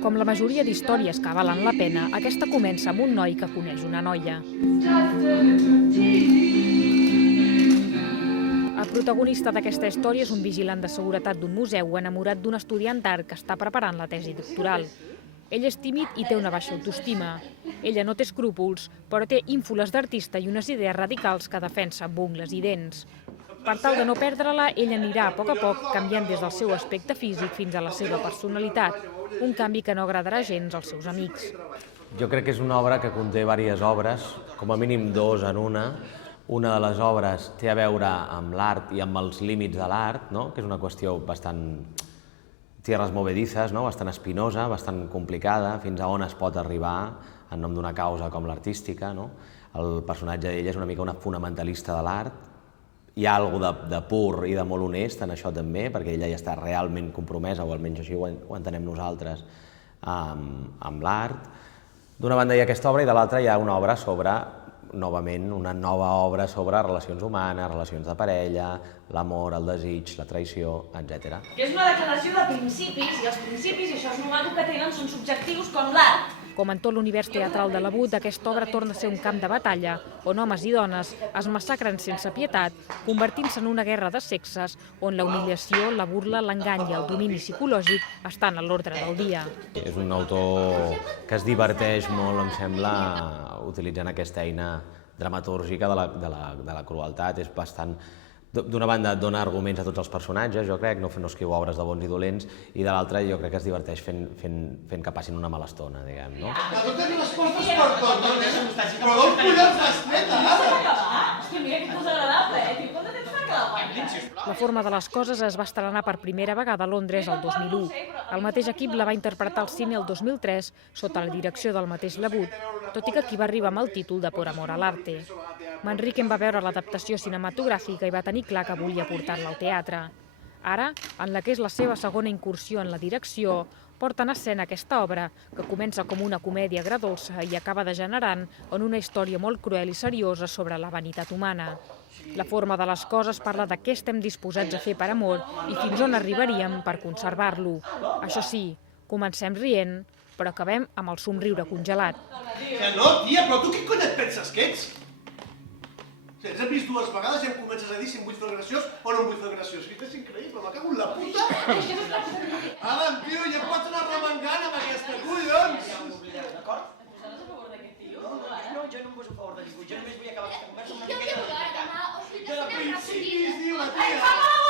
Com la majoria d'històries que valen la pena, aquesta comença amb un noi que coneix una noia. El protagonista d'aquesta història és un vigilant de seguretat d'un museu enamorat d'un estudiant d'art que està preparant la tesi doctoral. Ell és tímid i té una baixa autoestima. Ella no té escrúpols, però té ínfoles d'artista i unes idees radicals que defensa amb ungles i dents. Per tal de no perdre-la, ell anirà a poc canviant des del seu aspecte físic fins a la seva personalitat, un canvi que no agradarà gens als seus amics. Jo crec que és una obra que conté diverses obres, com a mínim dues en una. Una de les obres té a veure amb l'art i amb els límits de l'art, no? Que és una qüestió bastant tierras movedizas, no? Bastant espinosa, bastant complicada, fins a on es pot arribar en nom d'una causa com l'artística. No? El personatge d'ella és una mica una fonamentalista de l'art. Hi ha alguna de pur i de molt honest en això també, perquè ella ja està realment compromesa, o almenys així ho entenem nosaltres, amb l'art. D'una banda hi ha aquesta obra i de l'altra hi ha una obra sobre, novament, una nova obra sobre relacions humanes, relacions de parella, l'amor, el desig, la traïció, etc. Que és una declaració de principis, i els principis, i això és normal que tenen, són subjectius com l'art. Com en tot l'univers teatral de l'Abut, aquesta obra torna a ser un camp de batalla on homes i dones es massacren sense pietat, convertint-se en una guerra de sexes on la humiliació, la burla, l'engany i el domini psicològic estan a l'ordre del dia. És un autor que es diverteix molt, em sembla, utilitzant aquesta eina dramatúrgica de la crueltat. És bastant... D'una banda, dona arguments a tots els personatges, jo crec, no escriu obres de bons i dolents, i de l'altra jo crec que es diverteix fent que passin una mala estona, diguem, no? Que no tens respostes per tot, però d'on collons l'has tret, ara? Hòstia, mira que cosa agradable, tio, quant de temps fa que la guanya? La forma de les coses es va estrenar per primera vegada a Londres el 2001. El mateix equip la va interpretar al cine el 2003, sota la direcció del mateix Labut, tot i que aquí va arribar amb el títol de Por amor al arte. Manrique en va veure l'adaptació cinematogràfica i va tenir clar que volia portar-la al teatre. Ara, en la que és la seva segona incursió en la direcció, porta en escena aquesta obra, que comença com una comèdia agredolça i acaba degenerant en una història molt cruel i seriosa sobre la vanitat humana. La forma de les coses parla de què estem disposats a fer per amor i fins on arribaríem per conservar-lo. Això sí, comencem rient, però acabem amb el somriure congelat. Que no, tia, però tu què cony et penses que ets? Si ens hem vist dues vegades i em comences a dir si em vull fer graciós o no em vull fer graciós. Que és increïble, me cago en la puta! Adam, tio, ja em pots anar remengant amb aquesta, collons! D'acord? Vosaltres a favor d'aquest tio? No, jo no em poso a favor de ningú, jo només vull acabar aquesta conversa amb una Jo miqueta què de vull, dignitat. demà, o sigui, De que principis, diu la Ai, tia! fa mal